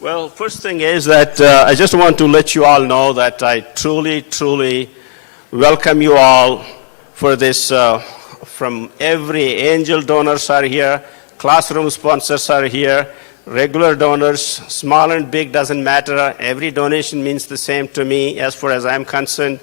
Well, first thing is that I just want to let you all know that I truly, truly welcome you all for this. From every angel donors are here, classroom sponsors are here, regular donors, small and big doesn't matter. Every donation means the same to me as far as I'm concerned.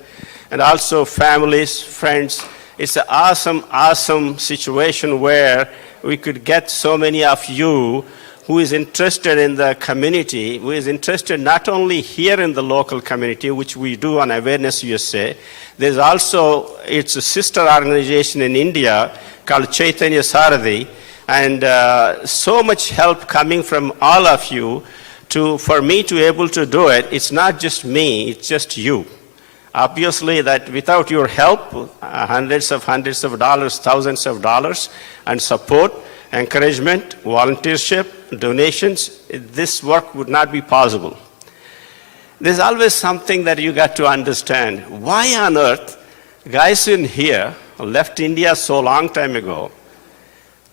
And also families, friends. It's an awesome, awesome situation where we could get so many of you who is interested in the community, who is interested not only here in the local community, which we do on Awareness USA, there's also, it's a sister organization in India called Chaitanya Saradhi, and so much help coming from all of you for me to be able to do it. It's not just me, it's just you. Obviously that without your help, hundreds of dollars, thousands of dollars, and support, encouragement, volunteership, donations, this work would not be possible. There's always something that you got to understand. Why on earth guys in here left India so long time ago,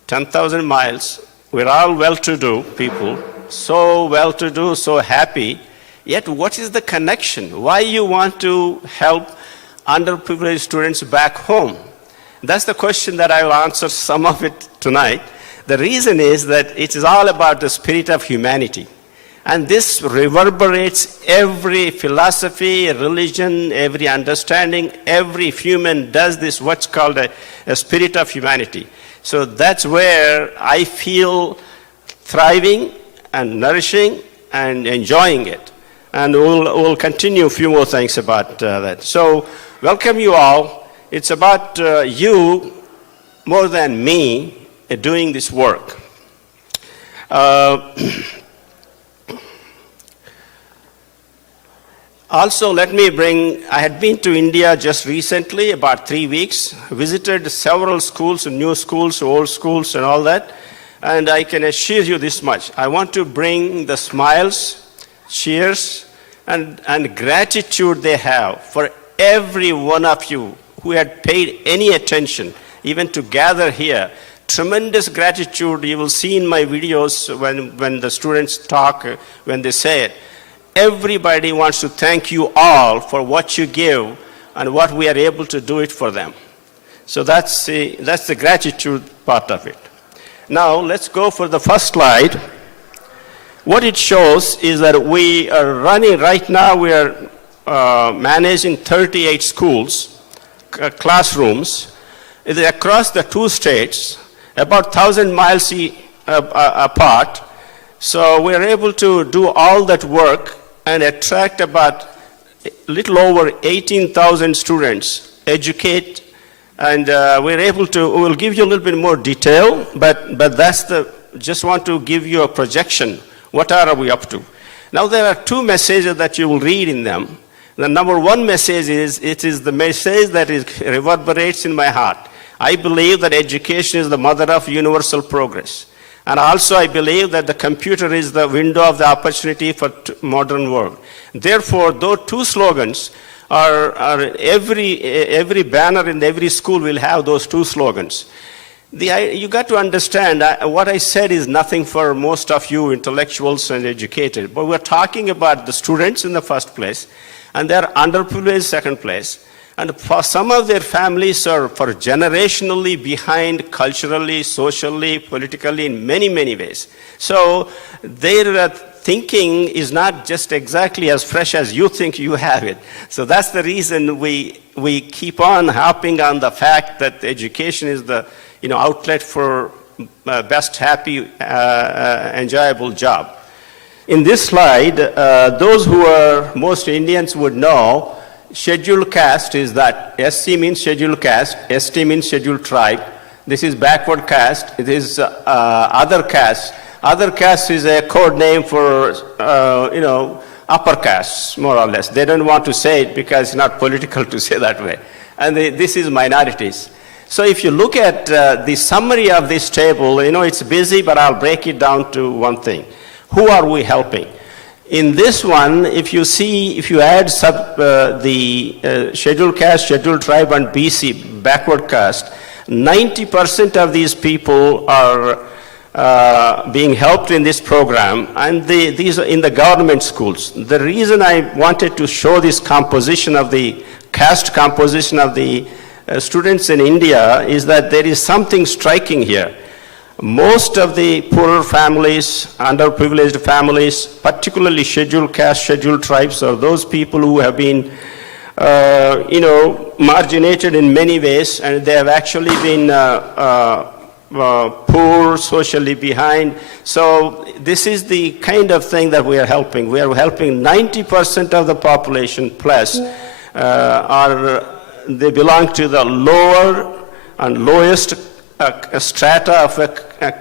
10,000 miles, we're all well-to-do people, so well-to-do, so happy, yet what is the connection? Why you want to help underprivileged students back home? That's the question that I will answer some of it tonight. The reason is that it is all about the spirit of humanity. And this reverberates every philosophy, religion, every understanding. Every human does this, what's called a spirit of humanity. So that's where I feel thriving and nourishing and enjoying it. And we'll continue a few more things about that. So welcome you all. It's about you more than me doing this work. Also, let me I had been to India just recently, about 3 weeks, visited several schools, new schools, old schools, and all that. And I can assure you this much. I want to bring the smiles, cheers, and gratitude they have for every one of you who had paid any attention, even to gather here. Tremendous gratitude you will see in my videos when the students talk, when they say it. Everybody wants to thank you all for what you give and what we are able to do it for them. So that's the gratitude part of it. Now let's go for the first slide. What it shows is that we are running right now, we are managing 38 schools, classrooms, across the 2 states, about 1,000 miles apart. So we're able to do all that work and attract about a little over 18,000 students, educate, and we're able to, we'll give you a little bit more detail, but that's just want to give you a projection. What are we up to? Now there are 2 messages that you will read in them. The number 1 message is, it is the message that reverberates in my heart. I believe that education is the mother of universal progress. And also I believe that the computer is the window of the opportunity for modern world. Therefore, those 2 slogans are every banner in every school will have those 2 slogans. You got to understand, what I said is nothing for most of you intellectuals and educated, but we're talking about the students in the first place, and they're underprivileged second place. And for some of their families are for generationally behind culturally, socially, politically, in many, many ways. So their thinking is not just exactly as fresh as you think you have it. So that's the reason we keep on harping on the fact that education is the outlet for best, happy, enjoyable job. In this slide, those who are most Indians would know, scheduled caste is that. SC means scheduled caste, ST means scheduled tribe. This is backward caste. It is other caste. Other caste is a code name for, upper castes, more or less. They don't want to say it because it's not political to say that way. And this is minorities. So if you look at the summary of this table, it's busy, but I'll break it down to one thing. Who are we helping? In this one, if you add the scheduled caste, scheduled tribe, and BC, backward caste, 90% of these people are being helped in this program, and these are in the government schools. The reason I wanted to show this composition of the caste composition of the students in India is that there is something striking here. Most of the poorer families, underprivileged families, particularly scheduled caste, scheduled tribes, are those people who have been marginated in many ways, and they have actually been poor, socially behind. So this is the kind of thing that we are helping. We are helping 90% of the population plus they belong to the lower and lowest strata of a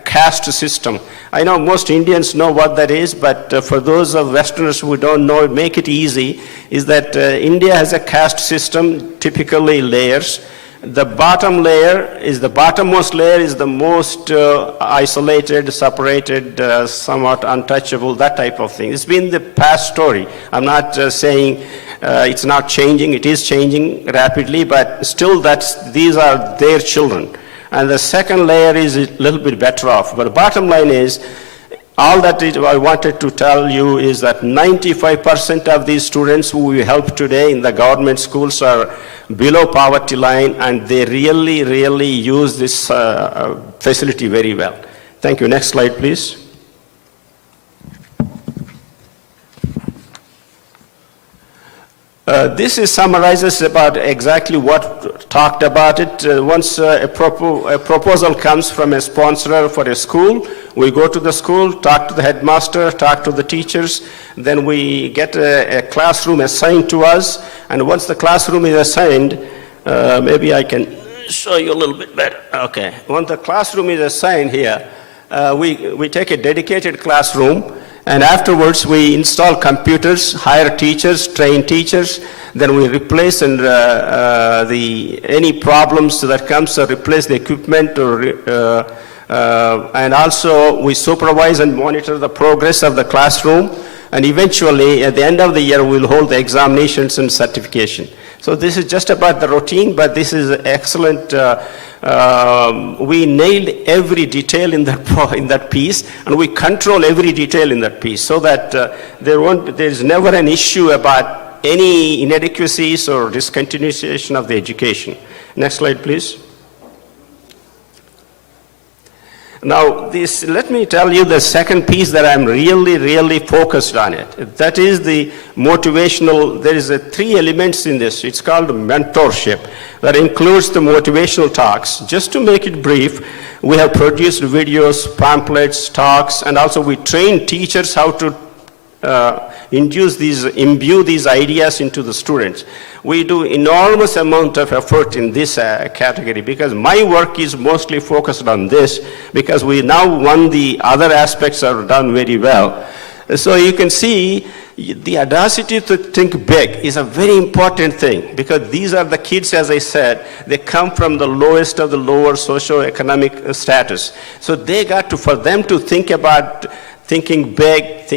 caste system. I know most Indians know what that is, but for those of Westerners who don't know, make it easy, is that India has a caste system, typically layers. The bottom layer is the bottommost layer is the most isolated, separated, somewhat untouchable, that type of thing. It's been the past story. I'm not saying it's not changing. It is changing rapidly, but still these are their children. And the second layer is a little bit better off. But the bottom line is, all that I wanted to tell you is that 95% of these students who we help today in the government schools are below poverty line, and they really, really use this facility very well. Thank you. Next slide, please. This summarizes about exactly what talked about it. Once a proposal comes from a sponsor for a school, we go to the school, talk to the headmaster, talk to the teachers, then we get a classroom assigned to us, and once the classroom is assigned, maybe I can show you a little bit better. Okay, once the classroom is assigned here, we take a dedicated classroom, and afterwards we install computers, hire teachers, train teachers, then we replace and any problems that comes, replace the equipment, and also we supervise and monitor the progress of the classroom, and eventually at the end of the year we'll hold the examinations and certification. So this is just about the routine, but this is excellent. We nailed every detail in that piece, and we control every detail in that piece, so that there's never an issue about any inadequacies or discontinuation of the education. Next slide, please. Now, let me tell you the second piece that I'm really, really focused on it. That is the motivational. There is 3 elements in this. It's called mentorship. That includes the motivational talks. Just to make it brief, we have produced videos, pamphlets, talks, and also we train teachers how to imbue these ideas into the students. We do enormous amount of effort in this category, because my work is mostly focused on this, because we now won the other aspects are done very well. So you can see the audacity to think big is a very important thing, because these are the kids, as I said, they come from the lowest of the lower socioeconomic status. So they got to, for them to think about thinking big,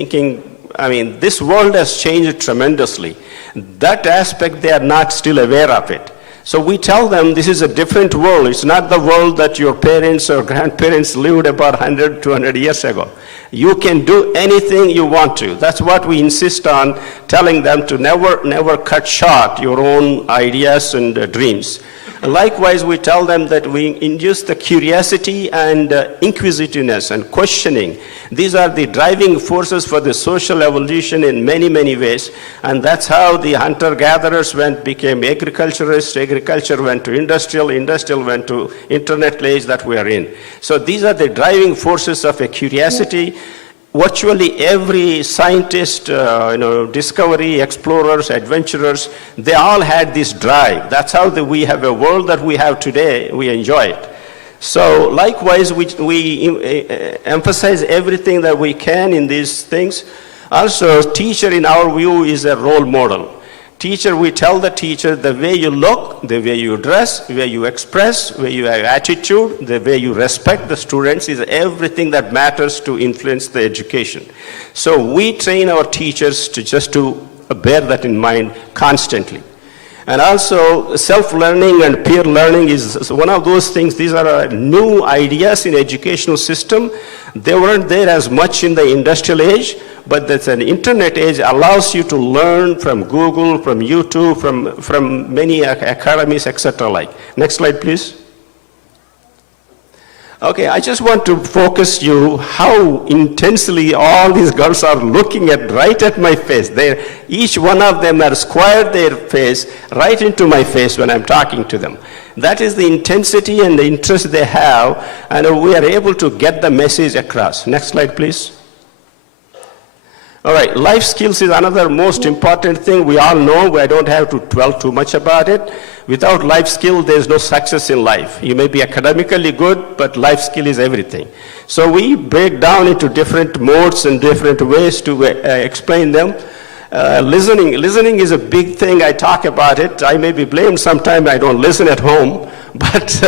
this world has changed tremendously. That aspect, they are not still aware of it. So we tell them this is a different world. It's not the world that your parents or grandparents lived about 100, 200 years ago. You can do anything you want to. That's what we insist on, telling them to never cut short your own ideas and dreams. Likewise, we tell them that we induce the curiosity and inquisitiveness and questioning. These are the driving forces for the social evolution in many, many ways. And that's how the hunter-gatherers became agriculturists, agriculture went to industrial, industrial went to internet age that we are in. So these are the driving forces of a curiosity. Virtually every scientist, discovery, explorers, adventurers, they all had this drive. That's how we have a world that we have today. We enjoy it. So likewise, we emphasize everything that we can in these things. Also, teacher, in our view, is a role model. Teacher, we tell the teacher the way you look, the way you dress, the way you express, the way you have attitude, the way you respect the students is everything that matters to influence the education. So we train our teachers to bear that in mind constantly. And also, self-learning and peer learning is one of those things. These are new ideas in educational system They weren't there as much in the industrial age, but that's an internet age allows you to learn from Google, from YouTube, from many academies, etc. like. Next slide, please. Okay, I just want to focus you how intensely all these girls are looking right at my face. Each one of them are squared their face right into my face when I'm talking to them. That is the intensity and the interest they have, and we are able to get the message across. Next slide, please. All right, life skills is another most important thing. We all know, I don't have to dwell too much about it. Without life skill, there's no success in life. You may be academically good, but life skill is everything. So we break down into different modes and different ways to explain them. Listening is a big thing. I talk about it. I may be blamed sometimes I don't listen at home, but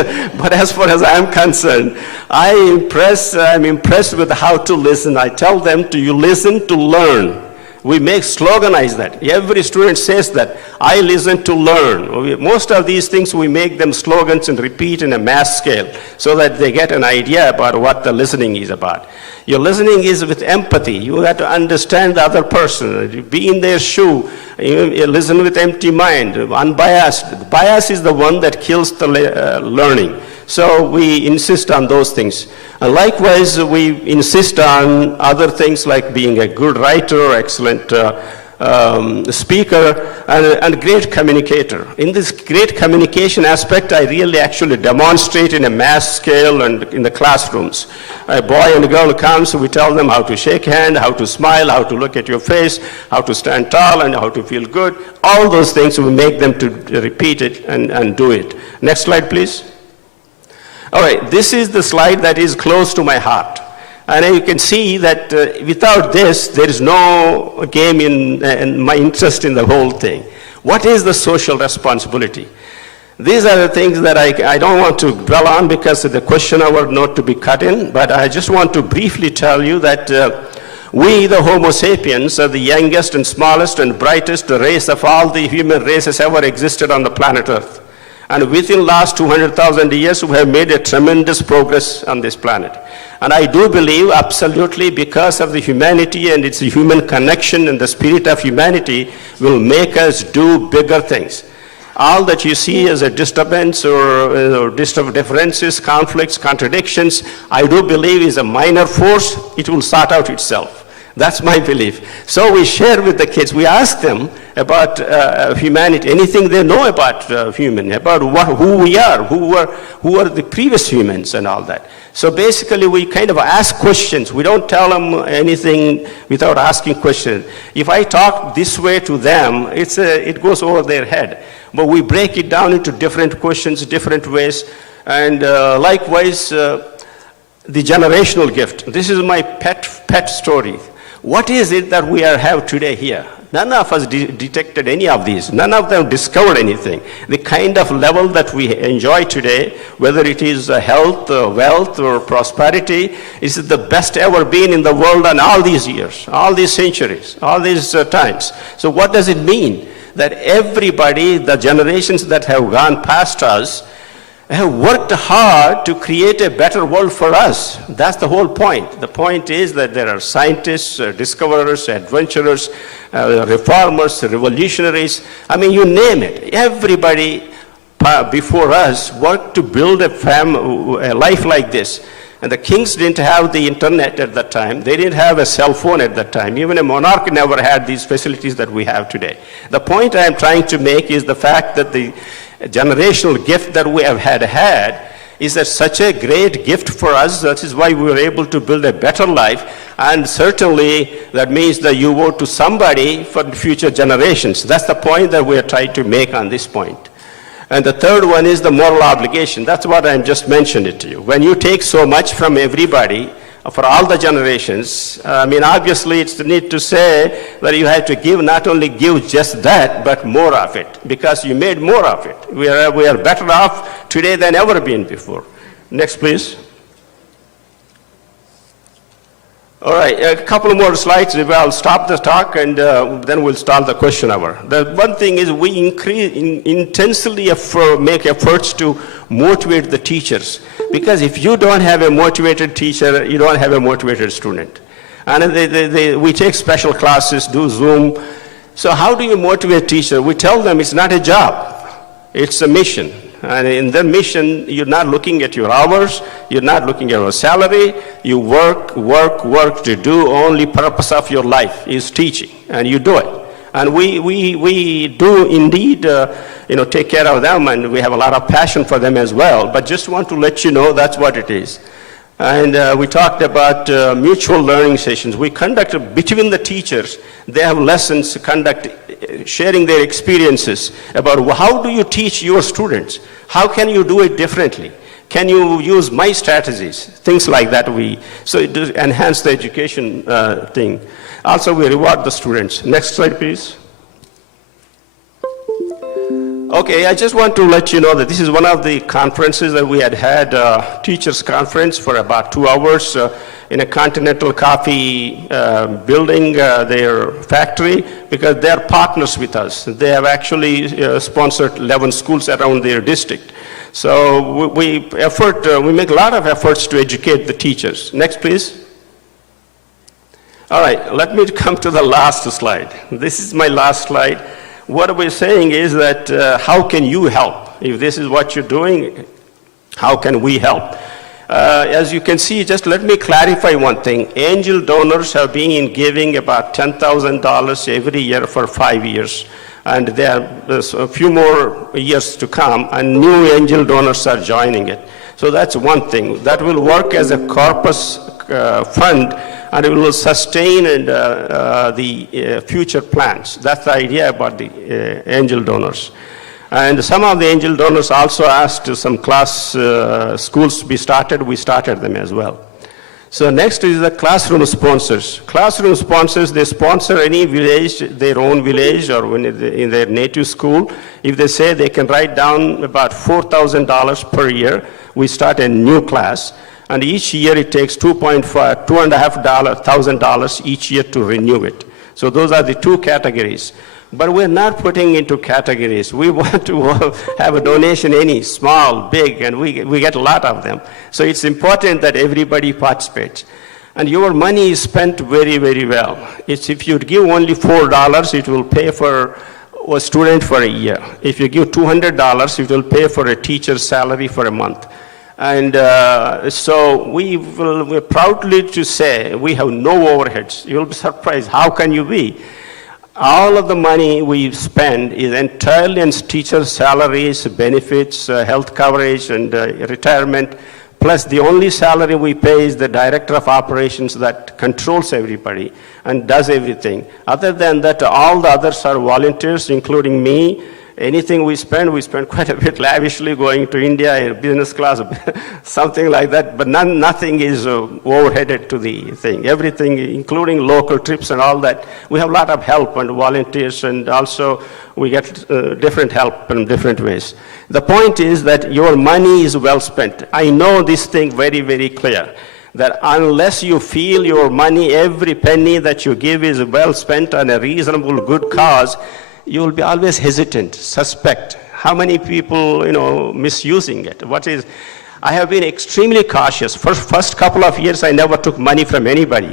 as far as I'm concerned, I'm impressed with how to listen. I tell them you listen to learn. We sloganize that. Every student says that, I listen to learn. Most of these things, we make them slogans and repeat in a mass scale so that they get an idea about what the listening is about. Your listening is with empathy. You have to understand the other person, be in their shoe, you listen with empty mind, unbiased. Bias is the one that kills the learning. So we insist on those things. And likewise, we insist on other things like being a good writer, excellent speaker, and great communicator. In this great communication aspect, I really actually demonstrate in a mass scale and in the classrooms. A boy and a girl comes, we tell them how to shake hand, how to smile, how to look at your face, how to stand tall, and how to feel good. All those things, we make them to repeat it and do it. Next slide, please. All right, this is the slide that is close to my heart. And you can see that without this, there is no game in my interest in the whole thing. What is the social responsibility? These are the things that I don't want to dwell on because the question hour not to be cut in, but I just want to briefly tell you that we, the Homo sapiens, are the youngest and smallest and brightest race of all the human races ever existed on the planet Earth. And within the last 200,000 years, we have made a tremendous progress on this planet. And I do believe absolutely because of the humanity and its human connection and the spirit of humanity will make us do bigger things. All that you see as a disturbance or differences, conflicts, contradictions, I do believe is a minor force. It will sort out itself. That's my belief. So we share with the kids. We ask them about humanity, anything they know about human, about who we are, who are the previous humans and all that. So basically we kind of ask questions. We don't tell them anything without asking questions. If I talk this way to them, it goes over their head. But we break it down into different questions, different ways. And likewise, the generational gift. This is my pet story. What is it that we have today here? None of us detected any of these. None of them discovered anything. The kind of level that we enjoy today, whether it is health, wealth, or prosperity, is the best ever been in the world in all these years, all these centuries, all these times. So what does it mean? That everybody, the generations that have gone past us, have worked hard to create a better world for us. That's the whole point. The point is that there are scientists, discoverers, adventurers, reformers, revolutionaries. I mean, you name it. Everybody before us worked to build a life like this. And the kings didn't have the internet at that time. They didn't have a cell phone at that time. Even a monarch never had these facilities that we have today. The point I am trying to make is the fact that the generational gift that we have had is such a great gift for us. That is why we were able to build a better life. And certainly that means that you owe to somebody for the future generations. That's the point that we are trying to make on this point. And the third one is the moral obligation. That's what I just mentioned it to you. When you take so much from everybody, for all the generations, I mean, obviously it's the need to say that you have to give, not only give just that, but more of it, because you made more of it. We are better off today than ever been before. Next, please. All right, a couple more slides. I'll stop the talk and then we'll start the question hour. The one thing is we intensely make efforts to motivate the teachers. Because if you don't have a motivated teacher, you don't have a motivated student. And we take special classes, do Zoom. So how do you motivate teacher? We tell them it's not a job, it's a mission. And in the mission, you're not looking at your hours, you're not looking at your salary, you work to do only purpose of your life is teaching, and you do it. And we do indeed, take care of them, and we have a lot of passion for them as well. But just want to let you know that's what it is. And we talked about mutual learning sessions. We conduct between the teachers. They have lessons to conduct, sharing their experiences about how do you teach your students? How can you do it differently? Can you use my strategies? Things like that. So it does enhance the education thing. Also, we reward the students. Next slide, please. Okay, I just want to let you know that this is one of the conferences that we had teachers conference for about 2 hours in a Continental Coffee building, their factory, because they're partners with us. They have actually sponsored 11 schools around their district. So we make a lot of efforts to educate the teachers. Next, please. All right, let me come to the last slide. This is my last slide. What we're saying is that how can you help? If this is what you're doing, how can we help? As you can see, just let me clarify one thing. Angel donors have been giving about $10,000 every year for 5 years. And there's a few more years to come, and new angel donors are joining it. So that's one thing. That will work as a corpus fund, and it will sustain the future plans. That's the idea about the angel donors. And some of the angel donors also asked some schools to be started. We started them as well. So next is the classroom sponsors. Classroom sponsors, they sponsor any village, their own village, or in their native school. If they say they can write down about $4,000 per year, we start a new class. And each year it takes $2,500 each year to renew it. So those are the two categories. But we're not putting into categories. We want to have a donation, any, small, big, and we get a lot of them. So it's important that everybody participates. And your money is spent very, very well. If you give only $4, it will pay for a student for a year. If you give $200, it will pay for a teacher's salary for a month. And so we're proudly to say we have no overheads. You'll be surprised. How can you be? All of the money we spend is entirely on teachers' salaries, benefits, health coverage, and retirement. Plus, the only salary we pay is the director of operations that controls everybody and does everything. Other than that, all the others are volunteers, including me. Anything we spend quite a bit lavishly, going to India in business class, something like that, but nothing is overheaded to the thing. Everything, including local trips and all that, we have a lot of help and volunteers, and also we get different help in different ways. The point is that your money is well spent. I know this thing very, very clear, that unless you feel your money, every penny that you give is well spent on a reasonable, good cause, you will be always hesitant, suspect. How many people, misusing it? I have been extremely cautious. First couple of years, I never took money from anybody.